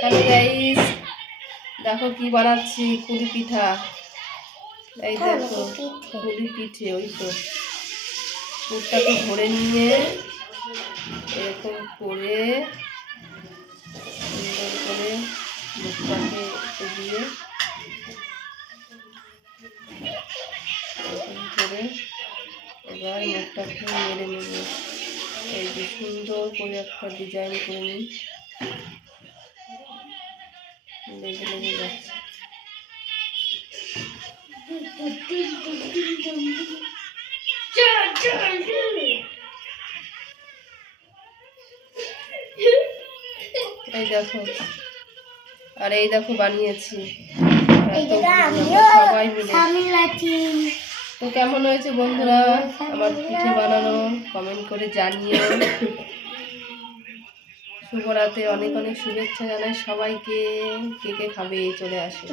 Hello guys, দেখো কি বানাচ্ছি, কুলি পিঠা। এই দেখো কুলি পিঠে, ওই তো পুরটাকে ভরে নিয়ে এরকম করে সুন্দর করে মুখটাকে একটু দিয়ে এরকম করে এবার মুখটাকে মেরে নেব। এই যে সুন্দর করে একটা ডিজাইন করে নিই, লেগে লেগে যাচ্ছে। এই দেখো, আর এই দেখো বানিয়েছি সবাই মিলে। তো কেমন হয়েছে বন্ধুরা আমার পিঠে বানানো, কমেন্ট করে জানিও। শুভরাতে অনেক অনেক শুভেচ্ছা জানাই সবাইকে। কে কে খাবে চলে আসে।